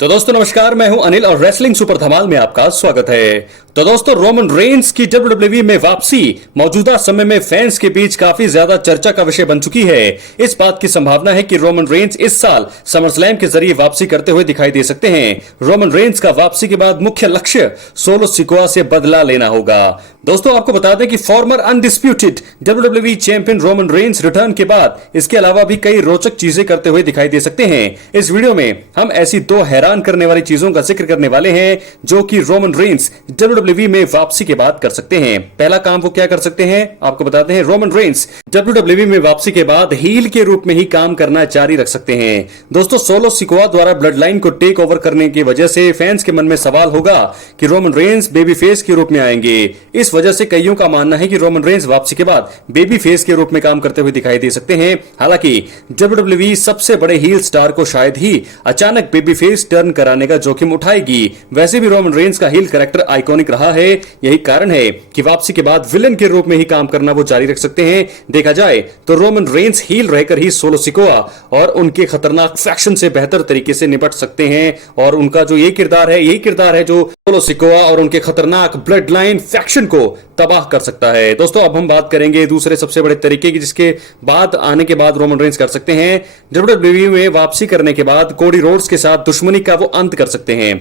तो दोस्तों नमस्कार, मैं हूं अनिल और रेसलिंग सुपर धमाल में आपका स्वागत है। तो दोस्तों रेमन रेंस की WWE में वापसी मौजूदा समय में फैंस के बीच काफी ज्यादा चर्चा का विषय बन चुकी है। इस बात की संभावना है कि रेमन रेंस इस साल समरस्लैम के जरिए वापसी करते हुए दिखाई दे सकते हैं। रेमन रेंस का वापसी के बाद मुख्य लक्ष्य सोलो सिकोआ से बदला लेना होगा। दोस्तों आपको बता दें कि former undisputed WWE champion Roman Reigns return के बाद इसके अलावा भी कई रोचक चीजें करते हुए दिखाई दे सकते हैं। इस वीडियो में हम ऐसी दो हैरान करने वाली चीजों का जिक्र करने वाले हैं जो कि रेमन रेंस WWE में वापसी के बाद कर सकते हैं। पहला काम वो क्या कर सकते हैं आपको बताते हैं। रेमन रेंस WWE में वापसी के बाद हील के रूप में ही काम करना जारी रख सकते हैं। दोस्तों सोलो सिकोआ द्वारा ब्लड लाइन को टेक ओवर करने की वजह से फैंस के मन में सवाल होगा कि रेमन रेंस बेबी फेस के रूप में आएंगे। इस वजह से कईयों का मानना है कि रेमन रेंस वापसी के बाद बेबी फेस के रूप में काम करते हुए दिखाई दे सकते हैं। हालांकि WWE सबसे बड़े हील स्टार को शायद ही अचानक बेबी फेस टर्न कराने का जोखिम उठाएगी। वैसे भी रेमन रेंस का हील कैरेक्टर आइकॉनिक रहा है, यही कारण है कि वापसी के बाद विलन के रूप में ही काम करना वो जारी रख सकते हैं। देखा जाए तो रेमन रेंस हील रहकर ही सोलो सिकोआ और उनके खतरनाक फैक्शन से बेहतर तरीके से निपट सकते हैं और उनका जो ये किरदार है, यही किरदार है जो सोलो सिकोआ और उनके खतरनाक ब्लड लाइन फैक्शन को तबाह कर सकता है। दोस्तों अब हम बात करेंगे दूसरे सबसे बड़े तरीके की जिसके बाद आने के बाद रेमन रेंस कर सकते हैं। WWE में वापसी करने के बाद कोडी रोड्स के साथ दुश्मनी का वो अंत कर सकते हैं।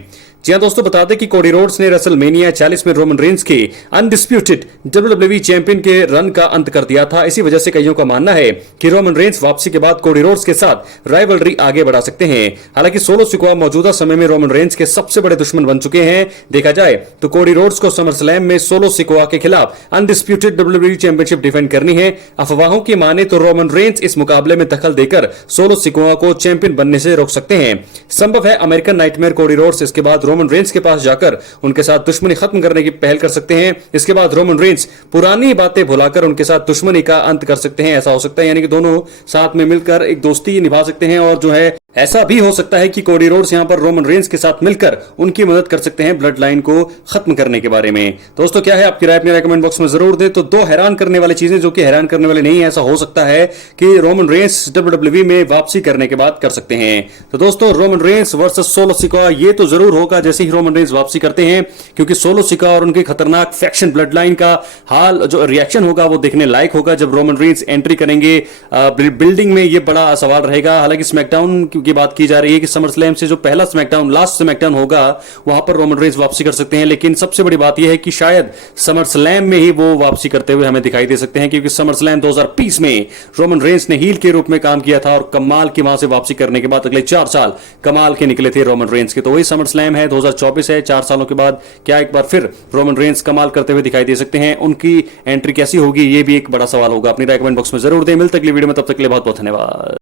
जी हां दोस्तों, बता दें कि कोडी रोड्स ने रेसलमेनिया 40 में रेमन रेंस के अनडिस्प्यूटेड WWE चैंपियन के रन का अंत कर दिया था। इसी वजह से कईयों का मानना है कि रेमन रेंस वापसी के बाद कोडी रोड्स के साथ राइवलरी आगे बढ़ा सकते हैं। हालांकि सोलो सिकोआ मौजूदा समय में रेमन रेंस के सबसे बड़े दुश्मन बन चुके हैं। देखा जाए तो कोडी रोड्स को समरस्लैम में सोलो सिकोआ के खिलाफ अनडिस्प्यूटेड WWE चैंपियनशिप डिफेंड करनी है। अफवाहों की माने तो रेमन रेंस इस मुकाबले में दखल देकर सोलो सिकोआ को चैंपियन बनने से रोक सकते हैं। संभव है अमेरिकन नाइटमेयर कोडी रोड्स इसके बाद रेमन रेंस के पास जाकर उनके साथ दुश्मनी खत्म करने की पहल कर सकते हैं। इसके बाद रेमन रेंस पुरानी बातें भुलाकर उनके साथ दुश्मनी का अंत कर सकते हैं। ऐसा हो सकता है, यानी कि दोनों साथ में मिलकर एक दोस्ती निभा सकते हैं और जो है ऐसा भी हो सकता है कि कोडी रोड्स यहां पर रेमन रेंस के साथ मिलकर उनकी मदद कर सकते हैं ब्लड लाइन को खत्म करने के बारे में। दोस्तों क्या है आपकी राय अपने कमेंट बॉक्स में जरूर दें। तो दो हैरान करने वाली चीजें जो कि हैरान करने वाली नहीं है, ऐसा हो सकता है कि रेमन रेंस WWE में वापसी करने के बाद कर सकते हैं। तो दोस्तों Roman Reigns versus Solo Sikoa ये तो जरूर होगा जैसे ही रेमन रेंस वापसी करते हैं, क्योंकि सोलो सिकोआ और उनके खतरनाक फैक्शन ब्लड लाइन का हाल जो रिएक्शन होगा वो देखने लायक होगा जब रेमन रेंस एंट्री करेंगे बिल्डिंग में। ये बड़ा सवाल रहेगा। हालांकि स्मैकडाउन की बात की जा रही है कि समरस्लैम से जो पहला स्मैकडाउन लास्ट स्मैकडाउन होगा वहां पर रेमन रेंस वापसी कर सकते हैं। लेकिन सबसे बड़ी बात यह है कि शायद समरस्लैम में ही वो वापसी करते हुए हमें दिखाई दे सकते हैं, क्योंकि समरस्लैम 2020 में रेमन रेंस ने हील के रूप में काम किया था और कमाल की वहां से वापसी करने के बाद अगले 4 साल कमाल के निकले थे रेमन रेंस के। तो वही समरस्लैम है 2024 है। 4 सालों के बाद क्या एक बार फिर रेमन रेंस कमाल करते हुए दिखाई दे सकते हैं? उनकी एंट्री कैसी होगी ये भी एक बड़ा सवाल होगा। अपनी राय कमेंट बॉक्स में जरूर दें। मिलते अगली वीडियो में, तब तक के लिए बहुत बहुत धन्यवाद।